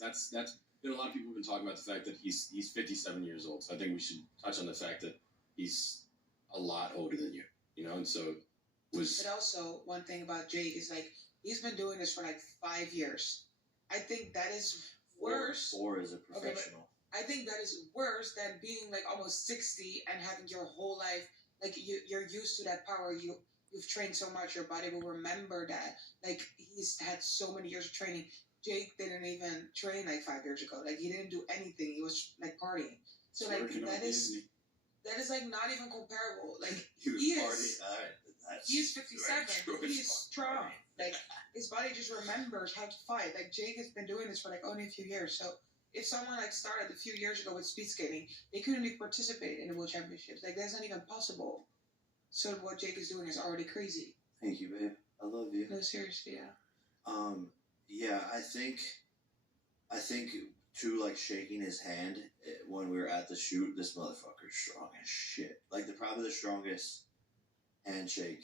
because that's been a lot of people have been talking about the fact that he's 57 years old. So I think we should touch on the fact that he's a lot older than you know, and so was. But also, one thing about Jake is like he's been doing this for like 5 years. I think that is worse. Four as a professional. Okay, I think that is worse than being like almost 60 and having your whole life like you're used to that power. You've trained so much, your body will remember that. Like he's had so many years of training. Jake didn't even train like 5 years ago. Like he didn't do anything. He was like partying. So like that is like not even comparable. Like he is. He's 57. He's strong. Like his body just remembers how to fight. Like Jake has been doing this for like only a few years. So if someone like started a few years ago with speed skating, they couldn't even participate in the World Championships. Like that's not even possible. So what Jake is doing is already crazy. Thank you, babe. I love you. No, seriously, yeah. Yeah, I think too, like shaking his hand when we were at the shoot. This motherfucker's strong as shit. Like probably the strongest handshake.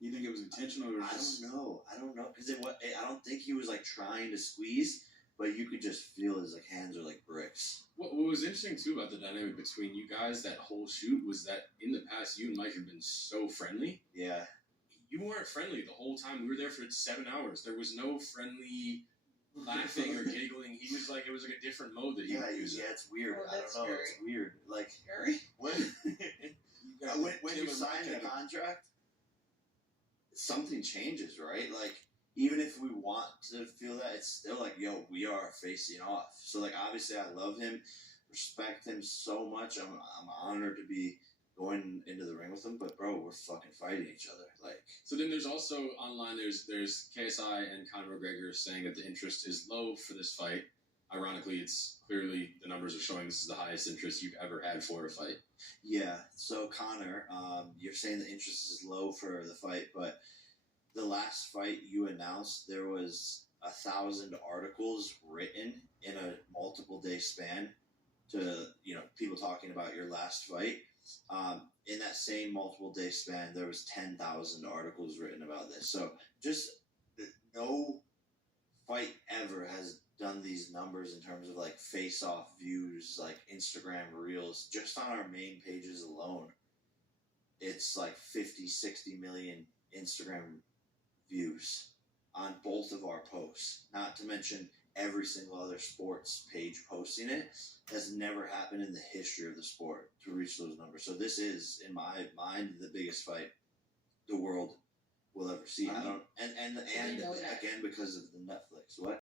You think it was intentional or just... I don't know because I don't think he was like trying to squeeze, but you could just feel his like hands are like bricks. What was interesting too about the dynamic between you guys that whole shoot was that in the past you and Mike have been so friendly. Yeah. You weren't friendly the whole time. We were there for 7 hours. There was no friendly laughing or giggling. He was like, it was like a different mode that he was using. Yeah, it's weird. Oh, I don't know. It's weird. Like Scary. when you sign the contract, something changes, right? Like even if we want to feel that, it's still like, yo, we are facing off. So like obviously I love him, respect him so much. I'm honored to be going into the ring with him, but bro, we're fucking fighting each other. Like so then there's also online there's KSI and Conor McGregor saying that the interest is low for this fight. Ironically, it's clearly the numbers are showing this is the highest interest you've ever had for a fight. Yeah. So Conor, you're saying the interest is low for the fight, but the last fight you announced, there was 1,000 articles written in a multiple day span to, you know, people talking about your last fight. In that same multiple day span, there was 10,000 articles written about this. So just no fight ever has done these numbers in terms of like face-off views, like Instagram reels. Just on our main pages alone, it's like 50, 60 million Instagram views on both of our posts. Not to mention every single other sports page posting it. Has never happened in the history of the sport to reach those numbers. So this is, in my mind, the biggest fight the world will ever see. And again because of the Netflix. What?